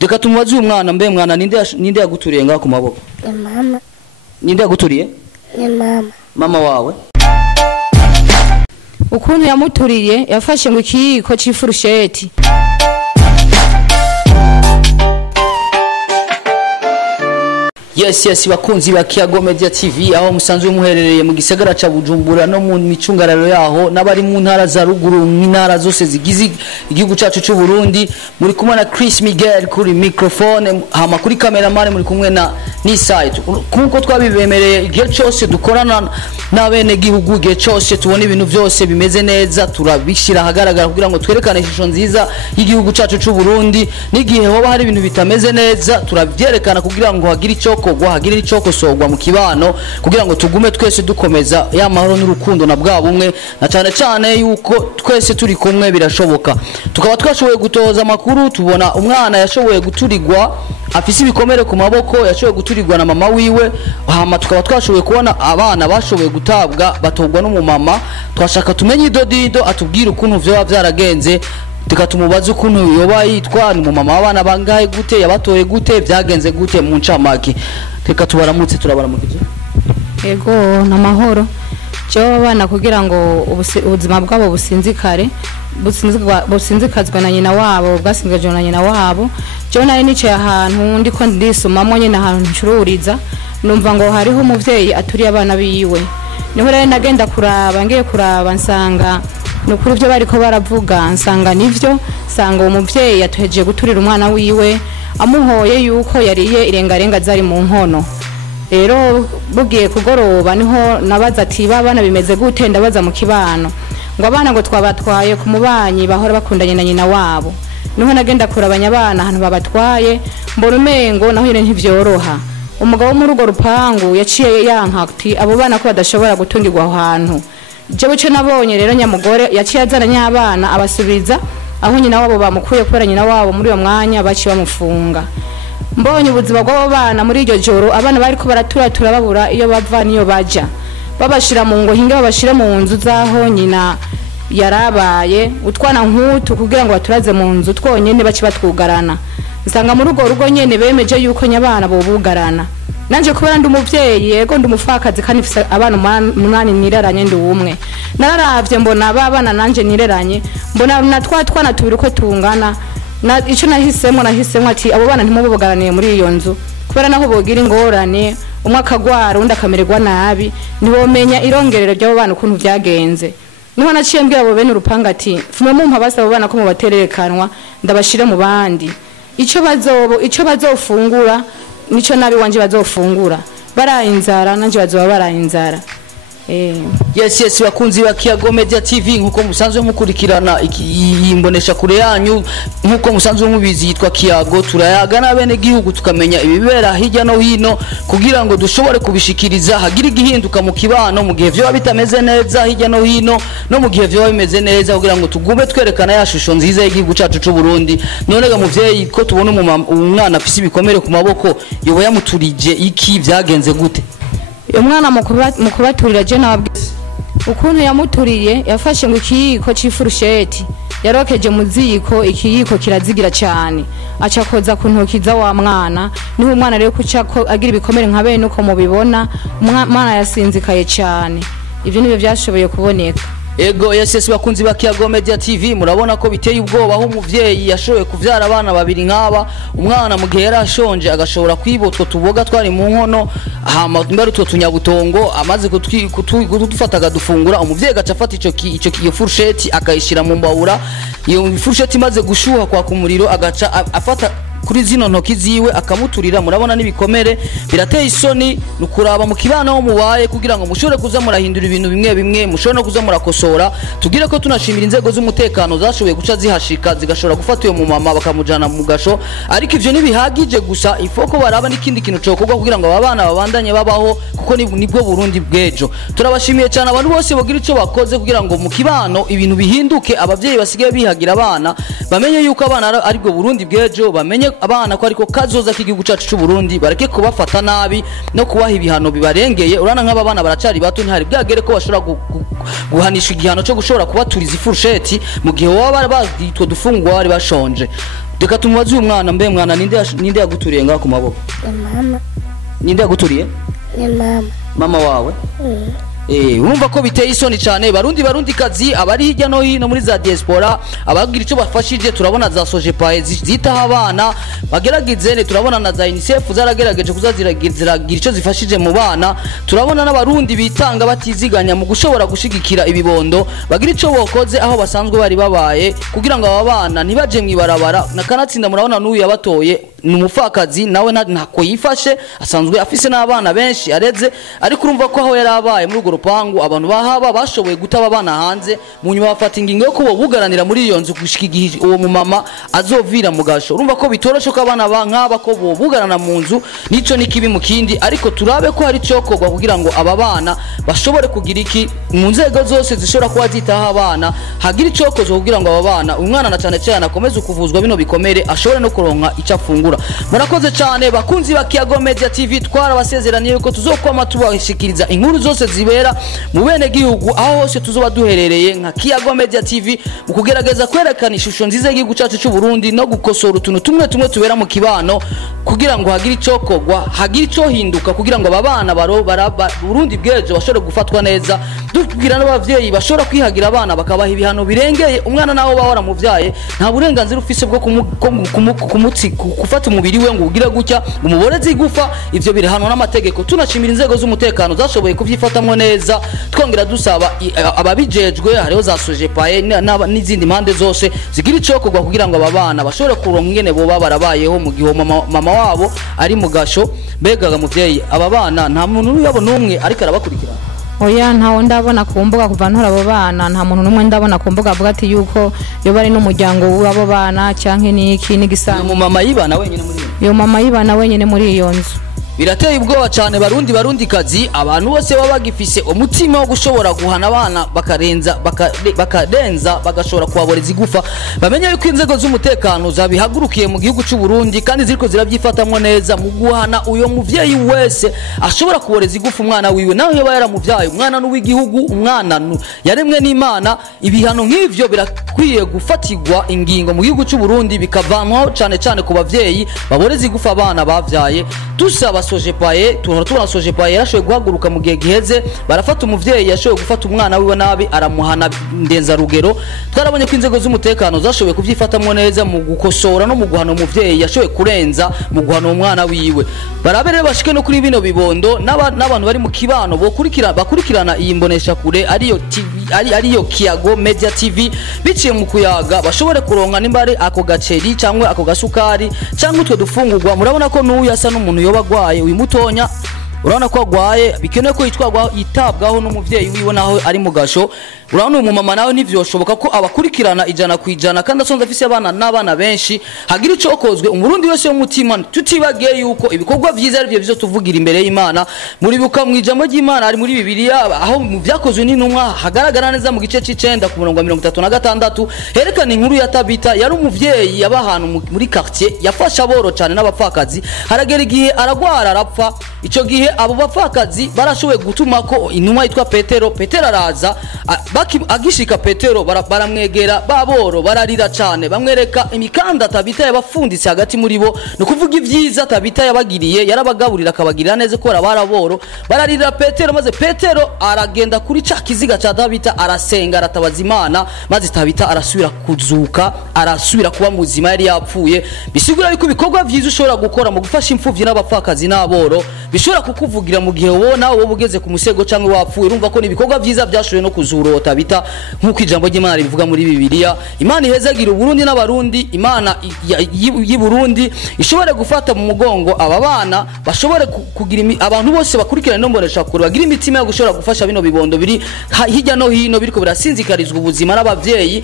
Reka tumubaze uyu mwana mbe mwana ninde yaguturiye ngaho ku maboko? Mama. Ninde yaguturiye? Ni mama. Mama wawe. Ukuntu yamuturiye yafashe ngo ikiyiko c'ifurusheti. Yes bakunzi ba Kiyago Media TV aho musanzwe muherereye mu gisagara ca Bujumbura no mu micungararo yaho n'abari mu ntara za ruguru n'intara zose zigize igihugu cacu c'u Burundi muri kumwe na Chris Miguel kuri microphone hama kuri cameraman muri kumwe na Nisite kuko twabibemereye igihe cyose dukorana n'abene gihugu igihe cyose tubona ibintu byose bimeze neza turabishira hagaragara kugira ngo twerekane ishusho nziza y'igihugu cacu c'u Burundi n'igihe hoba hari ibintu bitameze neza turabyerekana kugira ngo hagire icoko hagire icoko sogwa mu kibano kugira ngo tugume twese dukomeza ya mahoro n'urukundo na bwa bumwe na cyane yuko twese turi kumwe birashoboka tukaba twashoboye gutoza makuru tubona umwana yashoboye guturigwa afise ibikomere ku maboko yashoboye guturigwa na mama wiwe hama tukaba twashoboye kubona abana bashoboye gutabwa batogwa n'umumama twashaka tumenye idodido atubwira ukuntu vyo byaragenze tukatumubaza ukuntu yoba yitwa ni mama w'abana bangahe gute yabatoye gute byagenze gute mu ncamake teka tubaramutse turabaramukije Ego namahoro cyo abana kugira ngo ubuzima bwabo businzikare businzikazwa na nyina wabo bwasingajwe na nyina wabo cyo naye nicaye ahantu ndiko ndisomamo nyine ahantu ncururiza numva ngo hariho umuvyeyi aturiye abana biwe niho rero nagenda kuraba ngiye kuraba nsanga nukuri byo bariko baravuga nsanga nivyo sanga uwo muvyeyi yatuheje guturira umwana wiwe amuhoye yuko yariye irengarenga zari mu nkono rero bugiye kugoroba niho nabaza ati babana bimeze gute ndabaza mu kibano ngo abana ngo twabatwaye ku mubanyi bahora bakundanye na nyina wabo niho nagenda kurabanya abana ahantu babatwaye mbona umengo naho nyine ntivyoroha umugabo muri urwo rupangu yaciye yanka ati abo bana ko badashobora gutungirwa aho hantu jewe cyo nabonye rero nyamugore yaciye azaranye abana abasubiza aho nyina wabo bamukuye kubera nyina wabo muri uyo mwanya baci bamufunga mbonye ubuzima bw'abo bana muri iryo joro abana bariko baraturatura babura iyo bava niyo baja babashira mu ngo hinga babashira mu nzu zaho nyina yarabaye utwana nkutu kugira ngo baturaze mu nzu twonyene baci batwugarana nsanga muri urwo rugo nyene bemeje yuko nyabana bo bugarana nanje kubera ndi umuvyeyi yego ndi umufakazi kandi mfise abana munani niraranye ndi umwe nararavye mbona abana nanje nireranye mbona natwana tubiri ko tungana na ico nahisemo ati abo bana ntimubugaraniye muri iyo nzu kubera naho bogira ingorane umwe akagwara undi akamererwa nabi nibomenya irongerero ry'abo bana ukuntu vyagenze niho naciye mbwira abo bene urupanga ati fume mumpa basaba bana ko mubatererekanwa ndabashire mu bandi ico bazofungura nico nabi wanje bazofungura barayinzara nanje bazoba barayinzara Yes bakunzi ba Kiyago Media TV nkuko musanzwe mukurikirana imbonesha kure yanyu nkuko musanzwe mubizi yitwa Kiyago turayaga nabene gihugu tukamenya ibibera hirya no hino kugira ngo dushobore kubishikiriza hagira igihinduka mu kibano mu gihe vyo bitameze neza hirya no hino no mu gihe vyo bimeze neza kugira ngo tugume twerekana ya shusho nziza y'igihugu cacu c'u Burundi none ga muvyeyi ko tubona umwana afise ibikomere ku maboko yoba yamuturije iki vyagenze gute umwana mukubaturira je nababwiye ukuntu yamuturiye yafashe ngo ikiyiko c'ifurusheti yarokeje mu ziko ikiyiko kirazigira cyane aca koza ku ntoki za wa mwana niho umwana rero kucako agira ibikomere nka bene uko mubibona umwana yasinzikaye cyane ivyo nibyo byashoboye kuboneka Ego yes bakunzi ba Kiyago Media TV murabona ko biteye ubwoba aho umuvyeyi yashoboye kuvyara abana babiri nk'aba umwana mu gihe yarashonje agashobora kwibotwa tuboga twari mu nkono hama mbere utwo tunyabutongo amaze kutufataga dufungura umuvyeyi gacafata ico furusheti akayishira mu mbabura iyo furusheti imaze gushuha kwa kumuriro agaca afata kuri zino ntoki ziwe akamuturira murabona nibikomere birateye isoni nukuraba mu kibano ho mubaye kugira ngo mushobore kuza murahindura ibintu bimwe mushobore no kuza murakosora tugire ko tunashimira inzego z'umutekano zashoboye guca zihashika zigashobora gufata uyo mu mama bakamujana mu gasho ariko ivyo nibihagije gusa ifoko baraba n'ikindi kintu cyokorwa kugira ngo abana babandanye babaho kuko nibwo Burundi bwejo turabashimiye cyane abantu bose bogira ico bakoze kugira ngo mu kibano ibintu bihinduke abavyeyi basigaye bihagira abana bamenye yuko abana ari bwo Burundi bwejo bamenye abana ko ariko kazoza k'igihugu cyacu cy'u Burundi bareke kubafata nabi no kubaha ibihano bibarengeye urana nk'aba bana baracari bato ntihari bwagere ko bashobora guhanisha igihano cyo gushobora kubaturiza ifurusheti mu gihe waba bagitwa dufungwa bari bashonje. Reka tumubaze uyu mwana mbe mwana ninde yaguturiye ngaho ku maboko? Mama. Ninde yaguturiye? Ni mama. Mama wawe? Urumva ko biteye isoni cyane barundi kazi abari hirya no hino muri za diaspora abagira icyo bafashije turabona za Sojepae zitaho abana bagerageze turabona na za UNICEF zaragerageje kuzaziragira icyo zifashije mu bana turabona n'abarundi bitanga batiziganya mu gushobora gushigikira ibibondo bagira icyo bokoze aho basanzwe bari babaye kugira ngo aba bana ntibaje mwibarabara nakanatsinda murabona n'uyu yabatoye numufakazi nawe ntako yifashe asanzwe afise n'abana benshi areze ariko urumva ko aho yarabaye muri rupangu abantu bahaba bashoboye gutaba abana hanze mu nyuma bafata ingingo yo kubo bugaranira muri iyo nzu gushika igihe uwo mu mama azovira mu gasho urumva ko bitoroshe ko abana nk'aba ko bo bugarana mu nzu nico nikibi mu kindi ariko turabe ko hari cyokorwa kugira ngo aba bana bashobore kugira iki mu nzego zose zishobora kuba zitaha abana hagira icyokozo kugira ngo aba bana umwana na cyane cyane akomeze kuvuzwa bino bikomere ashobore no kuronka icyo afungura. Murakoze cyane bakunzi ba Kiyago Media TV twarabasezeraniye yuko tuzokwama tubashikiriza inkuru zose zibera mu bene gihugu aho hose tuzoba duherereye nka Kiyago Media TV mu kugerageza kwerekana ishusho nziza y'igihugu cyacu cy'u Burundi no gukosora utuntu tumwe tubera mu kibano kugira ngo hagire icokogwa hagire ico hinduka kugira ngo abana Burundi bwejo bashobore gufatwa neza dubwira n'abavyeyi bashobora kwihagira abana bakabaha ibihano birengeye umwana naho bawara muvyaye nta burenganzira ufise bwo kumutsi gufata umubiri we ngo ugira gutya umuborezi gufa ivyo birahanwa n'amategeko tunashimira inzego z'umutekano zashoboye kuvyifatamwe neza twongera dusaba ababijejwe hariho za Sojepae n'izindi mpande zose zigira icokogwa kugira ngo ababana bashobore kuronka ingene boba barabayeho mu gihe mama wabo ari mu gasho begaga muvyeyi ababana nta muntu yabo numwe ariko arabakurikira. Oya ntawo ndabona ku mbuga kuva ntora abo bana nta muntu numwe ndabona ku mbuga avuga ati yuko yo bari n'umuryango w'abo bana cyanke niki n'igisanga mu mama yibana wenyine muri yo mama yibana wenyine muri iyo nzu. Birateye ubwoba cyane barundi kazi abantu bose baba bagifise umutima wo gushobora guhana abana bakarenza bagashobora kubaboreza igufa bamenye yuko inzego z'umutekano zabihagurukiye mu gihugu cy'u Burundi kandi ziriko zirabyifatamwe neza mu guhana uyo muvyeyi wese ashobora kuboreza igufa umwana wiwe naho yaba yaramuvyaye umwana n'uw'igihugu umwana yaremwe n'Imana ibihano nk'ivyo birakwiye gufatirwa ingingo mu gihugu cy'u Burundi bikavanwaho cyane ku bavyeyi baboreza igufa abana bavyaye dusaba Sojepae tubona Sojepae yarashoboye guhaguruka mu gihe giheze barafata umuvyeyi yashoboye gufata umwana wiwe nabi aramuhana ndenza rugero twarabonye ko inzego z'umutekano zashoboye kuvyifatamwe neza mu gukosora no mu guhana umuvyeyi yashoboye kurenza mu guhana umwana wiwe barabere bashike no kuri bino bibondo n'abantu bari mu kibano bakurikirana iyi mbonesha kure ariyo TV ariyo Kiyago Media TV biciye mu kuyaga bashobore kuronka nimbare ako gaceri cyangwa ako gasukari cyangwa utwe dufungurwa murabona ko n'uyu asa n'umuntu yobagwaye uyu mutonya urabona ko agwaye bikenewe ko yitabwaho n'umuvyeyi wiwe naho ari mu gasho urabona uyu mama nawe ntivyoshoboka ko abakurikirana ijana ku ijana kandi asonze afise abana n'abana benshi hagira icokozwe umurundi wese w'umutima tutibagiye yuko ibikorwa vyiza ari byo bizo tuvugira imbere y'Imana muri buka mu ijambo ry'Imana ari muri Bibiliya aho mu vyakozwe n'intumwa hagaragara neza mu gice c'icenda ku murongo wa 36 herekana inkuru ya Tabita yari umuvyeyi yabahantu muri quartier yafasha aboro cyane n'abapfakazi haragera igihe aragwara arapfa ico gihe abo bapfakazi barashoboye gutuma ko intumwa yitwa Petero araza agishika Petero baramwegera baboro bararira cyane bamwereka imikanda Tabita yabafunditse hagati muri bo no kuvuga ivyiza Tabita yabagiriye yarabagaburira akabagirira neza ko baraboro bararira Petero maze Petero aragenda kuri ca kiziga ca Tabita arasenga aratabaza Imana maze Tabita arasubira kuzuka arasubira kuba muzima yari yapfuye bisigura yuko ibikorwa vyiza ushobora gukora mu gufasha imfuvyi n'abapfakazi n'aboro bishobora kukuvugira mu gihe wona wowe ugeze ku musego cyangwa wapfuye urumva ko nibikorwa vyiza byashoboye no kuzura Tabita nkuko ijambo ry'Imana rivuga muri Bibiliya Imana ihezagira Burundi n'abarundi Imana yi Burundi ishobore gufata mu mugongo aba bana bashobore kugira abantu bose bakurikirana no mbonesha kure bagira imitima yo gushobora gufasha bino bibondo biri hirya no hino biriko birasinzikarizwa ubuzima n'abavyeyi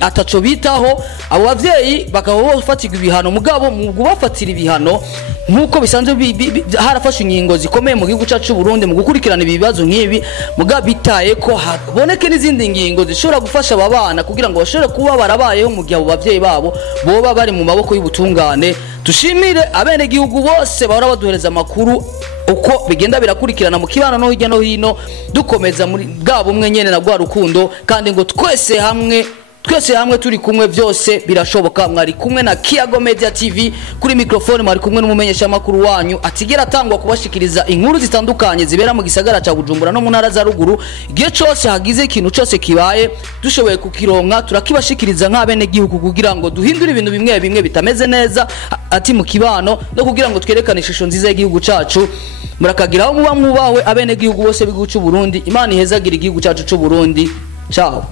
ataco bitaho abo bavyeyi bakaba bafatirwa ibihano mugabo mu gubafatira ibihano nkuko bisanzwe harafashwe ingingo zikomeye mu gihugu cyacu Burundi mu gukurikirana ibibazo nk'ibi muga bitaye ko haboneke n'izindi ngingo zishobora gufasha aba bana kugira ngo bashobore kuba barabayeho mu gihe abo bavyeyi babo boba bari mu maboko y'ubutungane. Tushimire abene gihugu bose bahora baduhereza amakuru uko bigenda birakurikirana mu kibano no hirya no hino, dukomeza muri bwa bumwe nyene na gwa rukundo, kandi ngo twese hamwe turi kumwe byose birashoboka. Mwari kumwe na Kiago Media TV kuri microphone, mwari kumwe n'umumenyesha makuru wanyu atigera atangwa kubashikiriza inkuru zitandukanye zibera mu gisagara ca Bujumbura no mu ntara za ruguru. Igihe cyose hagize ikintu cyose kibaye dushoboye kukironka turakibashikiriza nk'abene gihugu kugira ngo duhindure ibintu bimwe bimwe bitameze neza ati mu kibano no kugira ngo twerekane ishusho nziza y'igihugu cacu. Murakagiraho muba mwubawe abene gihugu bose b'igihugu cy'u Burundi. Imana ihezagira igihugu cacu cy'u Burundi. Ciao.